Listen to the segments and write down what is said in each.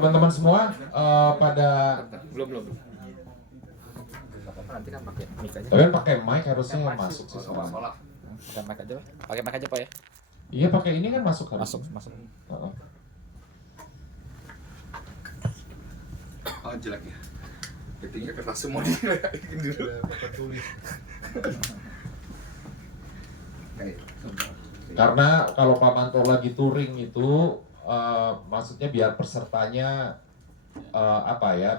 Teman-teman semua pada belum. Nanti kan pakai mic aja. kalian pakai mic harusnya masuk sih soalnya. Pakai mic aja, pakai mic aja Pak ya. Iya pakai ini kan masuk harus. Masuk. Oh jelek ya. Ketinggian kertas semua di dulu. Tulis. Karena kalau Pak Manto lagi touring itu maksudnya biar pesertanya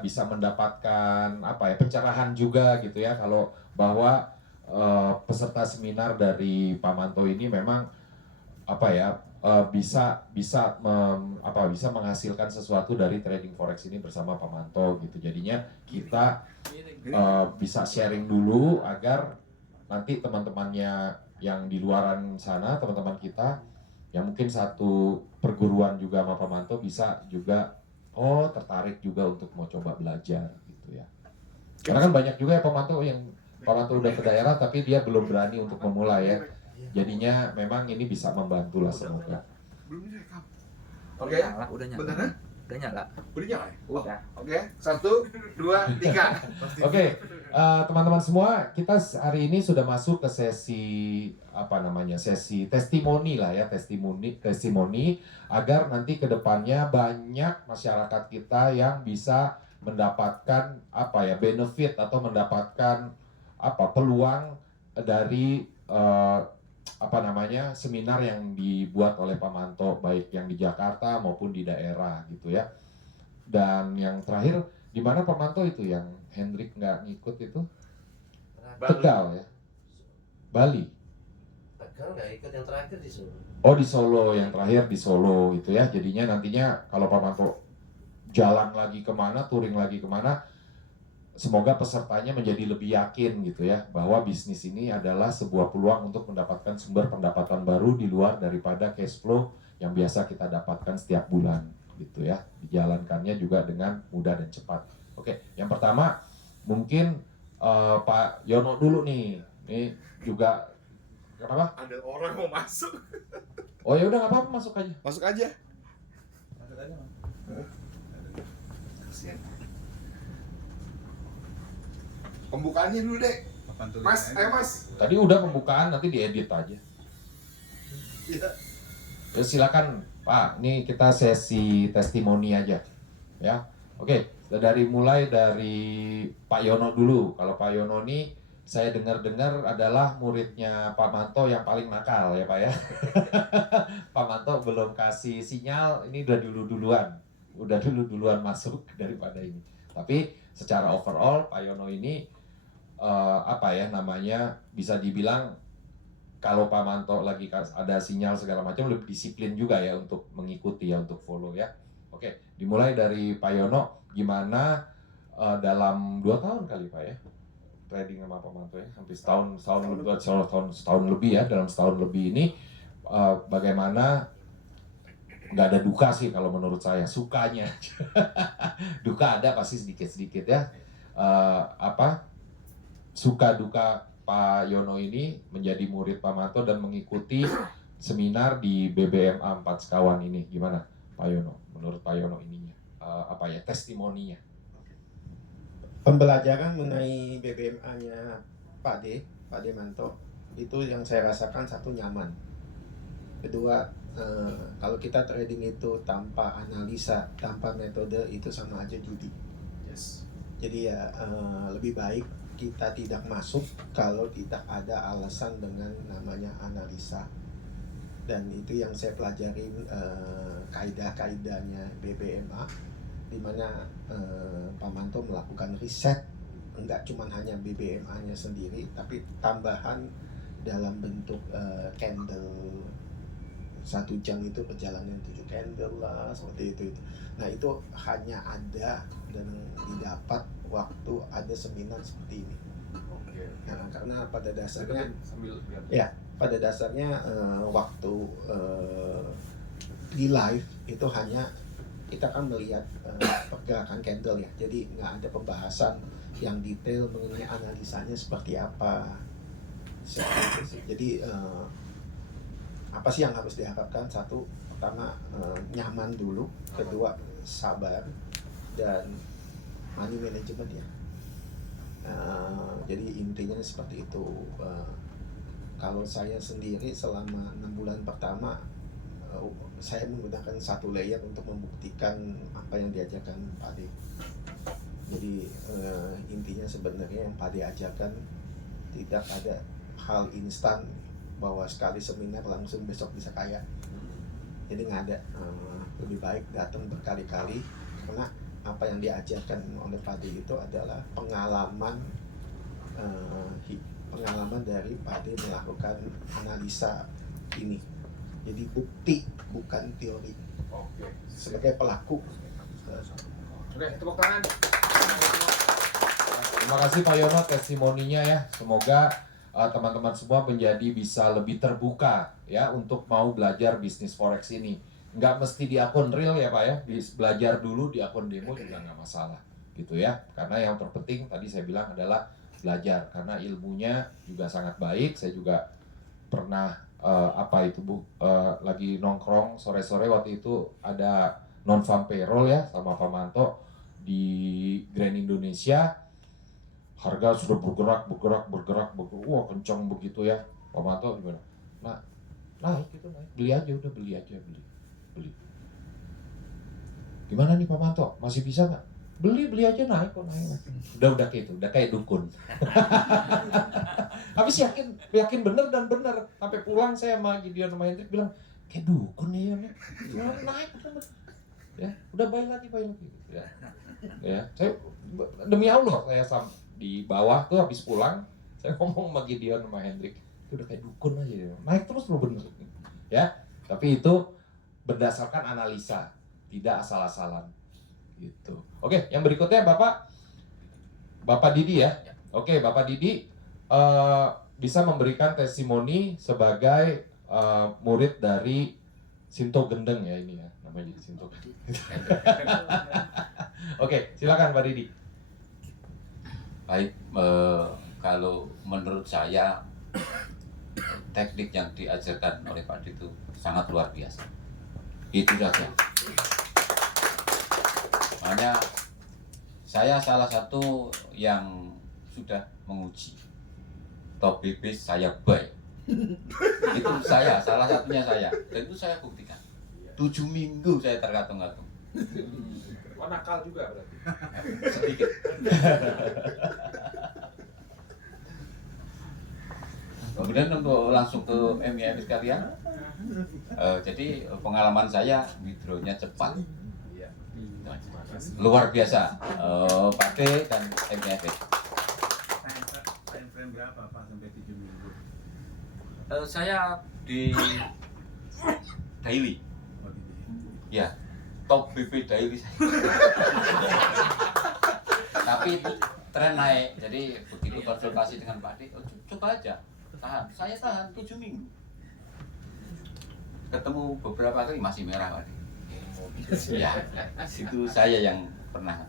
bisa mendapatkan pencerahan juga gitu ya, kalau bahwa peserta seminar dari Pak Manto ini memang bisa menghasilkan sesuatu dari trading forex ini bersama Pak Manto gitu. Jadinya kita bisa sharing dulu agar nanti teman-temannya yang di luaran sana, teman-teman kita yang mungkin satu perguruan juga sama Pak Manto bisa juga tertarik juga untuk mau coba belajar gitu ya. Karena kan banyak juga ya Pak Manto udah ke daerah tapi dia belum berani untuk memulai ya. Jadinya memang ini bisa membantu lah semoga. Belum direkam. Oke. Udah nyala. Beneran? Udah nyala. Udah nyala? Udah. Oke. 1, 2, 3. Oke, teman-teman semua, kita hari ini sudah masuk ke sesi sesi testimoni lah ya, testimoni agar nanti ke depannya banyak masyarakat kita yang bisa mendapatkan benefit atau mendapatkan peluang dari seminar yang dibuat oleh Pak Manto, baik yang di Jakarta maupun di daerah gitu ya. Dan yang terakhir, di mana Pak Manto itu yang Hendrik nggak ngikut itu? Tegal ya? Bali? Tegal nggak ikut, yang terakhir di Solo. Oh di Solo, yang terakhir di Solo itu ya. Jadinya nantinya kalau Pak Manto jalan lagi kemana, touring lagi kemana, semoga pesertanya menjadi lebih yakin gitu ya, bahwa bisnis ini adalah sebuah peluang untuk mendapatkan sumber pendapatan baru di luar daripada cash flow yang biasa kita dapatkan setiap bulan gitu ya. Dijalankannya juga dengan mudah dan cepat. Oke, yang pertama mungkin Pak Yono dulu nih. Ini juga kenapa? Ada orang mau masuk. Oh ya udah nggak apa-apa, masuk aja. Masuk aja. Kasian. Pembukaannya dulu deh. Mas, ayo Mas. Tadi udah pembukaan, nanti diedit aja. Ya, silakan Pak, ini kita sesi testimoni aja ya. Oke, mulai dari Pak Yono dulu. Kalau Pak Yono ini saya dengar-dengar adalah muridnya Pak Manto yang paling nakal ya Pak ya. Pak Manto belum kasih sinyal, ini udah dulu-duluan masuk daripada ini. Tapi secara overall Pak Yono ini bisa dibilang kalau Pak Manto lagi ada sinyal segala macam lebih disiplin juga ya untuk mengikuti ya, untuk follow ya. Oke, dimulai dari Pak Yono, gimana dalam 2 tahun kali Pak ya trading sama Pak Manto ya, hampir setahun lebih ya. Dalam setahun lebih ini bagaimana, nggak ada duka sih kalau menurut saya, sukanya duka ada pasti sedikit-sedikit ya. Suka duka Pak Yono ini menjadi murid Pak Manto dan mengikuti seminar di BBMA 4 Sekawan ini, gimana Pak Yono? Menurut Pak Yono ininya testimoninya. Pembelajaran mengenai BBMA-nya Pak D Manto itu yang saya rasakan, satu, nyaman. Kedua, kalau kita trading itu tanpa analisa, tanpa metode, itu sama aja judi. Yes. Jadi ya lebih baik kita tidak masuk kalau tidak ada alasan dengan namanya analisa. Dan itu yang saya pelajarin, kaidah-kaidahnya BBMA, di mana Pak Manto melakukan riset, enggak cuma hanya BBMA-nya sendiri, tapi tambahan dalam bentuk candle. 1 jam itu perjalanan 7 candle lah, seperti itu. Nah itu hanya ada dan didapat waktu ada seminar seperti ini. Nah, karena pada dasarnya waktu di live itu hanya kita kan melihat pergerakan candle ya, jadi nggak ada pembahasan yang detail mengenai analisanya seperti apa. Jadi apa sih yang harus diharapkan? Satu, pertama nyaman dulu. Kedua, sabar dan money management ya. Jadi intinya seperti itu. Kalau saya sendiri selama 6 bulan pertama, saya menggunakan satu layer untuk membuktikan apa yang diajarkan Pak Ade. Jadi intinya sebenarnya yang Pak Ade ajarkan tidak ada hal instan bahwa sekali seminar langsung besok bisa kaya. Jadi nggak ada. Lebih baik datang berkali-kali, karena apa yang diajarkan oleh Pak Ade itu adalah pengalaman dari Pak Ade melakukan analisa ini. Jadi bukti, bukan teori. Oke. Sebagai pelaku. Oke, tepuk tangan. Terima kasih Pak Yono testimoninya ya. Semoga teman-teman semua menjadi bisa lebih terbuka ya untuk mau belajar bisnis forex ini. Nggak mesti di akun real ya Pak ya. Belajar dulu di akun demo juga nggak masalah gitu ya. Karena yang terpenting tadi saya bilang adalah belajar, karena ilmunya juga sangat baik. Saya juga pernah lagi nongkrong sore-sore waktu itu ada non farm payroll ya sama Pak Manto di Grand Indonesia. Harga sudah bergerak, wah kencang begitu ya. Pak Manto gimana? Naik itu naik, beli aja. Gimana nih Pak Manto, masih bisa nggak? Beli aja naik kok, naik. Udah kayak dukun. Habis yakin bener dan bener. Sampai pulang saya sama Gideon sama Hendrik bilang, kayak dukun nih ya, naik bener. Ya, udah bayar lagi. Ya, saya demi Allah saya di bawah tuh habis pulang, saya ngomong sama Gideon sama Hendrik, itu udah kayak dukun aja ya. Naik terus loh bener. Ya, tapi itu berdasarkan analisa, tidak asal-asalan. Gitu. Oke, yang berikutnya Bapak Didi ya. Oke, Bapak Didi bisa memberikan testimoni sebagai murid dari Sinto Gendeng ya ini ya, namanya jadi Sinto Gendeng. Oke, silakan Pak Didi. Baik, kalau menurut saya teknik yang diajarkan oleh Pak Didi itu sangat luar biasa. Itu saja. Makanya saya salah satu yang sudah menguji top BP saya buy. Itu saya, salah satunya saya. Dan itu saya buktikan. 7 minggu saya terkatung-katung. Oh, nakal juga berarti. Sedikit. Kemudian untuk langsung ke MIF sekalian. Jadi pengalaman saya withdrawnya cepat. Luar biasa, Pak D dan MIF. Time frame berapa Pak sampai 7 minggu? Saya di daily, Oh, gitu. ya top BP daily saya. Tapi itu tren naik, jadi begitu konsultasi dengan Pak D, coba aja, tahan. Saya tahan 7 minggu. Ketemu beberapa kali masih merah Pak D. Ya, itu saya yang pernah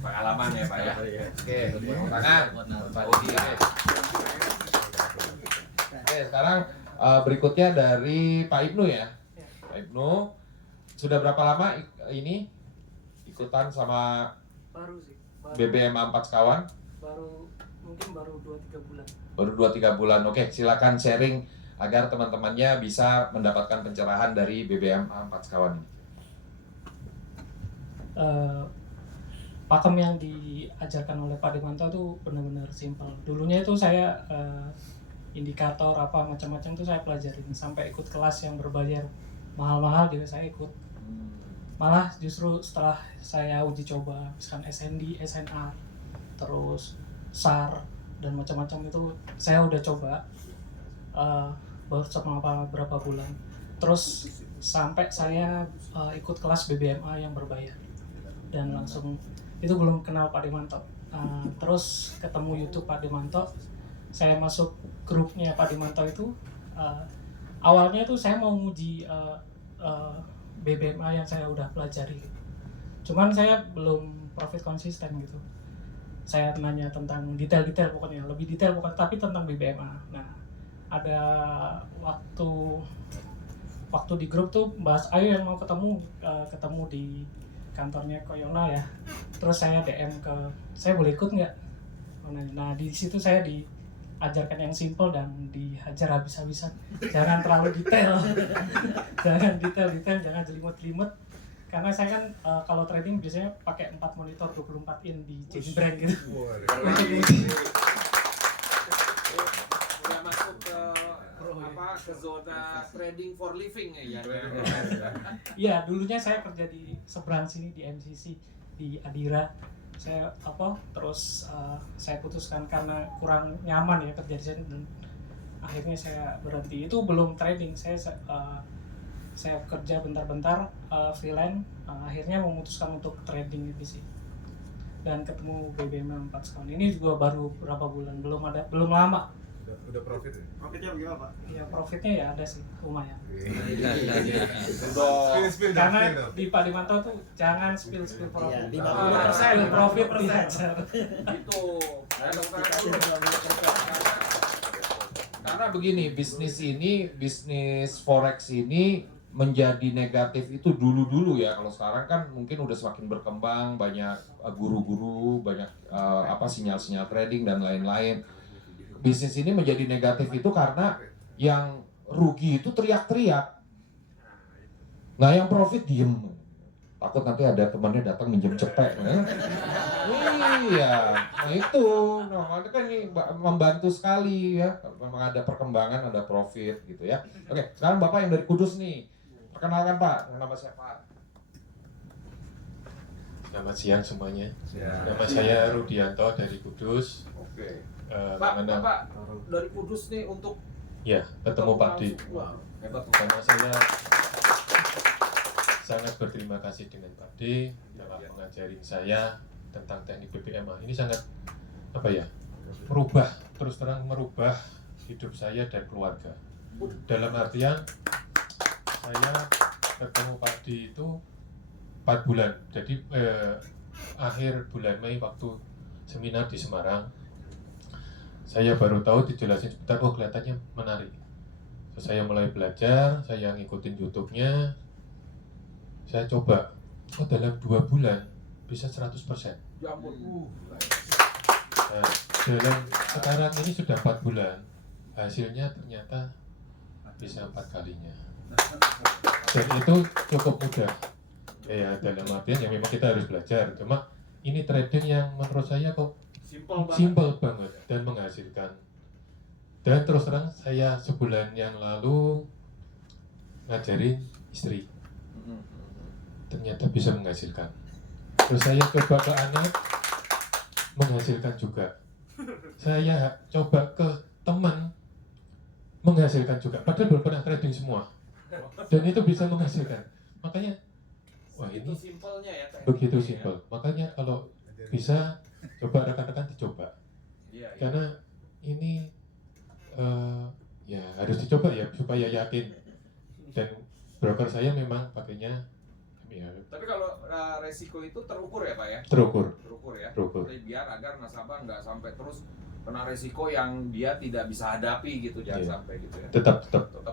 Pengalaman ya Pak ya. Oke, tangan Pak Didi. Oke, sekarang berikutnya dari Pak Ibnu ya. Pak Ibnu, sudah berapa lama ini ikutan sama Baru sih. BBM 4 sekawan? Mungkin baru 2-3 bulan. Baru 2-3 bulan. Oke, silakan sharing agar teman-temannya bisa mendapatkan pencerahan dari BBM 4 sekawan ini. Pakem yang diajarkan oleh Pak Demanto itu benar-benar simpel. Dulunya itu saya indikator apa macam-macam itu saya pelajarin, sampai ikut kelas yang berbayar mahal-mahal juga saya ikut. Malah justru setelah saya uji coba misalkan SND, SNR, terus SAR dan macam-macam itu saya udah coba baru selama berapa bulan. Terus sampai saya ikut kelas BBMA yang berbayar dan langsung itu belum kenal Pak Demanto. Terus ketemu YouTube Pak Demanto, saya masuk grupnya Pak Demanto itu. Awalnya itu saya mau nguji BBMA yang saya udah pelajari, cuman saya belum profit konsisten gitu. Saya nanya tentang detail-detail, pokoknya lebih detail bukan, tapi tentang BBMA. Nah, ada waktu di grup tuh bahas, ayo yang mau ketemu di kantornya Koyono ya. Terus saya DM ke, saya boleh ikut nggak? Nah di situ saya diajarkan yang simple dan dihajar habis-habisan. Jangan terlalu detail, jangan detail-detail, jangan jelimet-jelimet. Karena saya kan kalau trading biasanya pakai 4 monitor 24 in di Change Brand gitu. Udah masuk ke ke zona trading for living ya. Iya, dulunya saya kerja di seberang sini di MCC di Adira. Saya terus saya putuskan karena kurang nyaman ya kerja di sini dan akhirnya saya berhenti. Itu belum trading, saya kerja bentar-bentar freelance, akhirnya memutuskan untuk trading itu sih. Dan ketemu BBM 4 tahun ini juga baru berapa bulan, belum lama. Udah profit ya? Profitnya bagaimana Pak? Ya profitnya ya ada sih, lumayan. Spill Karena dong. di Pak Dimanto tuh jangan spill profit. Iya, 50% profit dihajar. Itu. Karena begini, bisnis forex ini menjadi negatif itu dulu ya. Kalau sekarang kan mungkin udah semakin berkembang, banyak guru-guru, banyak sinyal-sinyal trading dan lain-lain. Bisnis ini menjadi negatif itu karena yang rugi itu teriak-teriak. Nah yang profit diem. Takut nanti ada temannya datang minjem cepet. Iya, nah itu kan ini membantu sekali ya. Memang ada perkembangan, ada profit gitu ya. Oke, sekarang Bapak yang dari Kudus nih. Perkenalkan Pak, nama siapa? Selamat siang semuanya. Ya. Nama saya Rudianto dari Kudus. Oke. Pak, Bapak dari Kudus nih untuk ya ketemu Pak Di. Wah, hebat. Karena saya sangat berterima kasih dengan Pak D telah mengajarin saya tentang teknik BPMA. Ini sangat terus terang merubah hidup saya dan keluarga. Dalam artian saya ketemu Pak D itu 4 bulan. Jadi akhir bulan Mei waktu seminar di Semarang, saya baru tahu dijelasin sebentar, oh kelihatannya menarik. Terus saya mulai belajar, saya ngikutin YouTube-nya, saya coba, oh dalam 2 bulan bisa 100%. Ya ampun. Nah, dalam sekarang ini sudah 4 bulan, hasilnya ternyata bisa 4 kalinya. Dan itu cukup mudah. Ya dalam artian ya memang kita harus belajar. Cuma ini trading yang menurut saya kok simple banget dan menghasilkan. Dan terus terang saya sebulan yang lalu ngajarin istri. Ternyata bisa menghasilkan. Terus saya coba ke anak, menghasilkan juga. Saya coba ke teman, menghasilkan juga. Padahal belum pernah trading semua. Dan itu bisa menghasilkan. Makanya, wah ini simpelnya ya. begitu simpel. Makanya kalau bisa, coba rekan-rekan dicoba. Iya. Karena ini ya harus dicoba ya supaya yakin. Dan broker saya memang pakainya ya, Tapi kalau resiko itu terukur ya Pak ya? terukur. Terukur ya. Terukur. Jadi biar agar nasabah nggak sampai terus kena resiko yang dia tidak bisa hadapi gitu, jangan Iya. sampai gitu ya. Tetap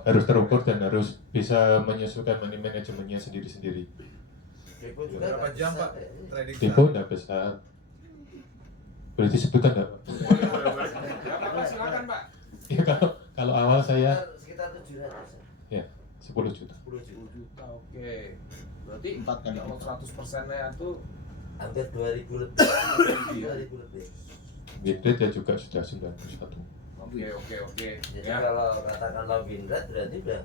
harus terukur dan harus bisa menyesuaikan money manajemennya sendiri-sendiri. Berapa jam Pak trading? Depo enggak besar. Boleh disebutkan enggak, Pak? Berapa Pak? Silakan Pak. Ya kalau awal saya sekitar 700 ya 10 juta. 10 juta, oke. Berarti 4 kali kalau 100%-nya itu hampir 2000 lebih 2000 lebih. Win rate ya juga sudah 91. oke. Jadi Ya. kalau katakanlah win rate berarti udah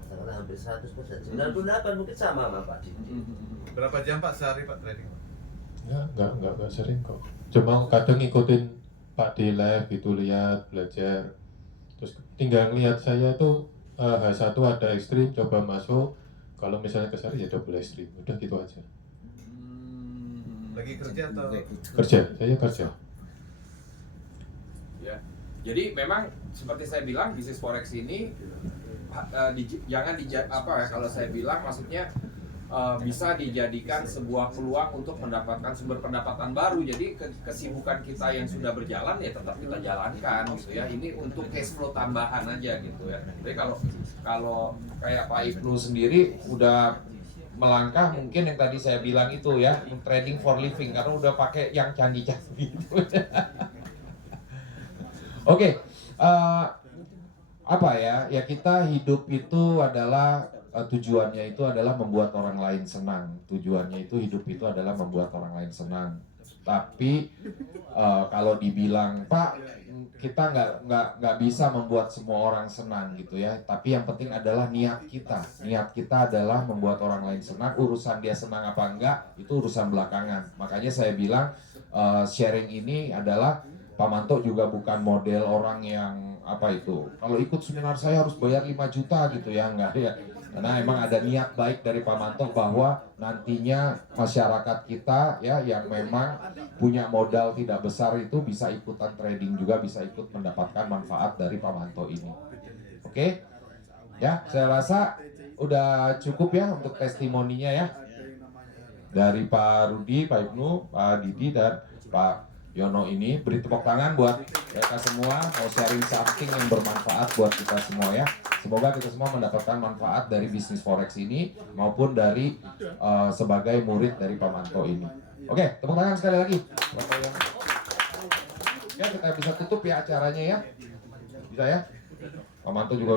katakanlah hampir 100%. 98 mungkin sama sama Pak Didi. Berapa jam Pak sehari Pak trading? Enggak sering kok. Cuma kadang ngikutin Pak D live gitu, lihat, belajar. Terus tinggal ngeliat saya tuh H1 ada ekstrim, coba masuk. Kalau misalnya kesari ya double ekstrim. Udah gitu aja. Lagi kerja atau? Kerja, saya kerja. Ya. Jadi memang seperti saya bilang bisnis forex ini jangan kalau saya bilang maksudnya bisa dijadikan sebuah peluang untuk mendapatkan sumber pendapatan baru. Jadi kesibukan kita yang sudah berjalan ya tetap kita jalankan gitu ya. Ini untuk cash flow tambahan aja gitu ya. Jadi kalau kayak Pak Ibnu sendiri udah melangkah mungkin yang tadi saya bilang itu ya, trading for living karena udah pakai yang canggih-canggih gitu. Oke, apa ya? Ya kita hidup itu adalah tujuannya itu adalah membuat orang lain senang. Tujuannya itu hidup itu adalah membuat orang lain senang. Tapi kalau dibilang Pak, kita nggak bisa membuat semua orang senang gitu ya. Tapi yang penting adalah niat kita. Niat kita adalah membuat orang lain senang. Urusan dia senang apa enggak itu urusan belakangan. Makanya saya bilang sharing ini adalah Pak Manto juga bukan model orang yang apa itu. Kalau ikut seminar saya harus bayar 5 juta gitu ya, enggak ya. Karena emang ada niat baik dari Pak Manto bahwa nantinya masyarakat kita ya yang memang punya modal tidak besar itu bisa ikutan trading juga, bisa ikut mendapatkan manfaat dari Pak Manto ini. Oke? Ya, saya rasa udah cukup ya untuk testimoninya ya. Dari Pak Rudi, Pak Ibnu, Pak Didi dan Pak Yono ini. Beri tepuk tangan buat mereka semua mau sharing something yang bermanfaat buat kita semua ya. Semoga kita semua mendapatkan manfaat dari bisnis forex ini maupun dari sebagai murid dari Pak Manto ini. Oke, tepuk tangan sekali lagi. Ya, kita bisa tutup ya acaranya ya. Bisa ya? Pak Manto juga